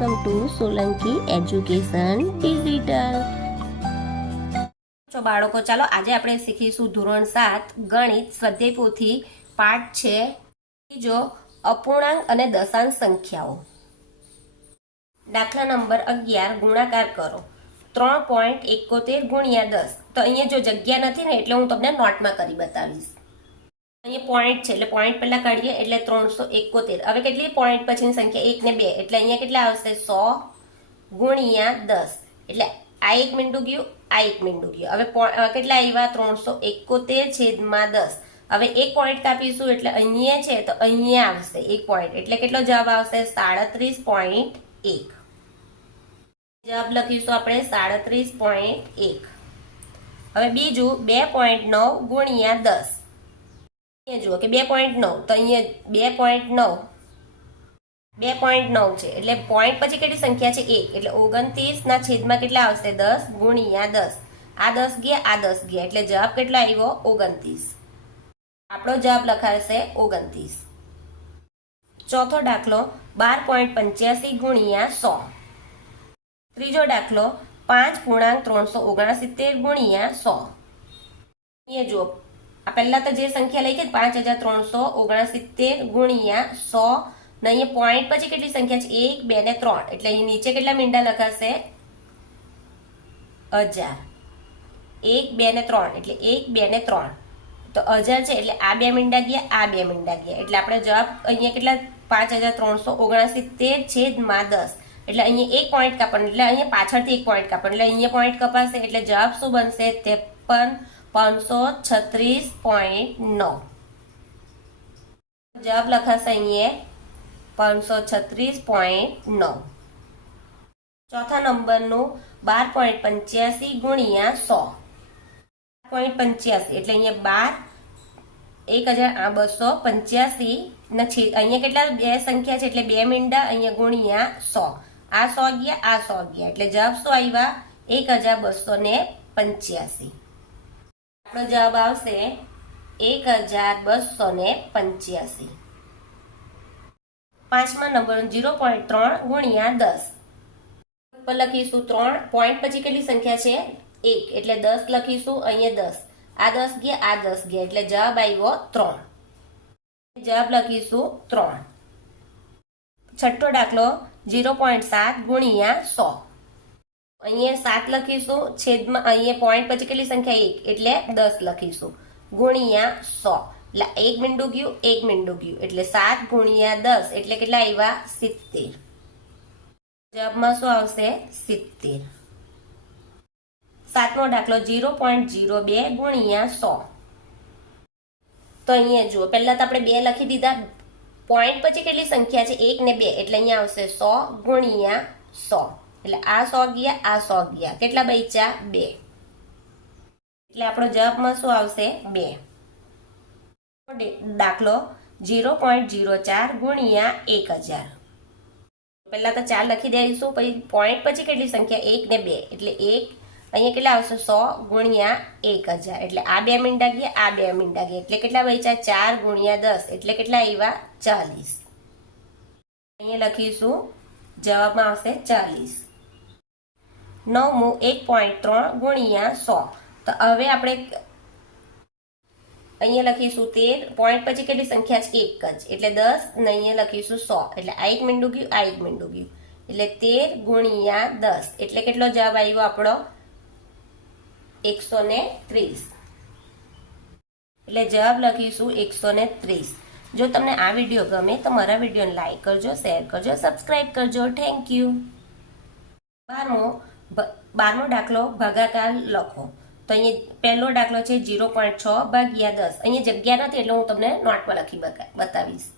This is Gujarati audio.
Welcome to Solanki education digital. તો બાળકો, ચાલો આજે આપણે શીખીશું ધોરણ 7 ગણિત સ્વાધ્યાય પોથી પાઠ છે બીજો, અપૂર્ણાંક અને દશાંશ સંખ્યાઓ. દાખલા નંબર 11, ગુણાકાર કરો. 3.71 ગુણ્યા 10. તો અહીંયા જો જગ્યા નથી ને એટલે હું તમને નોટમાં કરી બતાવીશ. અહીંયા પોઈન્ટ છે એટલે પોઈન્ટ પહેલા કાઢીએ એટલે 371. હવે કેટલી પોઈન્ટ પછીની સંખ્યા 1 ને 2 એટલે અહીંયા કેટલા આવશે 100 ગુણ્યા 10 એટલે આ 1 મીંડું ગયું, આ 1 મીંડું ગયું. હવે કેટલા આવ્યા 371 છેદમાં 10. હવે એક પોઈન્ટ કાપીશું એટલે અહીંયા છે તો અહીંયા આવશે એક પોઈન્ટ એટલે કેટલો જવાબ આવશે 37.1. જવાબ લખીશું આપણે 37.1. હવે બીજું 2.9 ગુણ્યા 10. જુઓ કે 2.9 તો અહીંયા 2.9 છે એટલે પોઈન્ટ પછી કેટલી સંખ્યા છે 1 એટલે 29 ના છેદમાં કેટલા આવશે 10 ગુણ્યા 10. આ 10 ગયા, આ 10 ગયા એટલે જવાબ કેટલો આવ્યો 29. આપણો જવાબ લખાશે 29. ચોથો દાખલો 12.85 ગુણ્યા 100. ત્રીજો દાખલો 5.369 ગુણ્યા 100. અહીંયા જુઓ આ પહેલા તો જે સંખ્યા લઈ કે 5369 ગુણ્યા 100 ને અહીંયા પોઈન્ટ પછી કેટલી સંખ્યા છે 1 2 ને 3 એટલે અહીં નીચે કેટલા મીંડા લખાશે 1000. 1 2 ને 3 એટલે 1 2 ને 3 તો 1000 છે એટલે આ બે મીંડા ગયા, આ બે મીંડા ગયા એટલે આપણે જવાબ અહીંયા કેટલા 5369 છેદમાં 10 એટલે અહીંયા એક પોઈન્ટ કાપવાનો એટલે અહીંયા પાછળથી એક પોઈન્ટ કાપવાનો એટલે અહીંયા પોઈન્ટ કપાશે એટલે જવાબ શું બનશે 536.9. જવાબ લખાશે અહીંયા 536.9. ચોથા નંબરનું 12.85 ગુણ્યા 100. 12.85 એટલે અહીંયા 12,285 ના છેદ અહીંયા કેટલા બે સંખ્યા છે એટલે બે મીંડા અહીંયા ગુણ્યા 100. આ 100 ગયા, આ 100 ગયા એટલે જવાબ શું આવ્યા 1285. આપણો જવાબ આવશે 1285. પાંચમા નંબર 0.3 ગુણ્યા 10. ઉપર લખીશું 3 પોઈન્ટ પછી કેટલી સંખ્યા છે 1 એટલે 10 લખીશું અહીંયા 10. આ 10 ગયા, આ 10 ગયા એટલે જવાબ આવ્યો 3. જવાબ લખીશું 3. છઠ્ઠો દાખલો 0.7 ગુણ્યા 100. અહીંયા 7 લખીશું છેદમાં અહીંયા પોઈન્ટ પછી કેટલી સંખ્યા 1 એટલે 10 લખીશું ગુણ્યા 100 એટલે એક મીંડું ગયું, એક મીંડું ગયું એટલે 7 ગુણ્યા 10 એટલે કેટલા આવ્યા 70. જવાબમાં શું આવશે 70. સાતમો દાખલો 0.02 ગુણ્યા 100. તો અહીંયા જુઓ પહેલા તો આપણે 2 લખી દીધા, પોઈન્ટ પછી કેટલી સંખ્યા છે 1 ને 2 એટલે અહીંયા આવશે 100 ગુણ્યા 100 એટલે આ 100 ગયા, આ 100 ગયા કેટલા બચ્યા 2 એટલે આપણો જવાબમાં શું આવશે 2. દાખલો 0.04 ગુણ્યા 1000. પહેલા તો 4 લખી દઈશું પછી પોઈન્ટ પછી કેટલી સંખ્યા 1 ને 2 એટલે 1 અહીંયા કેટલા આવશે 100 ગુણ્યા 1000 એટલે આ બે મીંડા ગયા, આ બે મીંડા ગયા એટલે કેટલા બચ્યા 4 ગુણ્યા 10 એટલે કેટલા આવ્યા 40. અહીંયા લખીશું જવાબમાં આવશે 40. નવમું 1.3 ગુણ્યા 100. તો હવે આપણે અહીંયા લખીશું 13 પોઈન્ટ પછી કેટલી સંખ્યા છે 1 જ એટલે 10 ને અહીંયા લખીશું 100 એટલે આ એક મીંડું ગયું, આ એક મીંડું ગયું એટલે 13 ગુણ્યા 10 એટલે કેટલો જવાબ આવ્યો આપણો 130. એટલે જવાબ લખીશું 130. જો તમને આ વિડીયો ગમે તો મારા વિડીયોને લાઈક કરજો, શેર કરજો, સબસ્ક્રાઇબ કરજો. Thank you. 12મો દાખલો ભાગાકાર લખો. તો અહીંયા પહેલો દાખલો છે 0.6 ભાગ્યા 10. અહીંયા જગ્યા નથી એટલે હું તમને નોટમાં લખી બતાવીશ.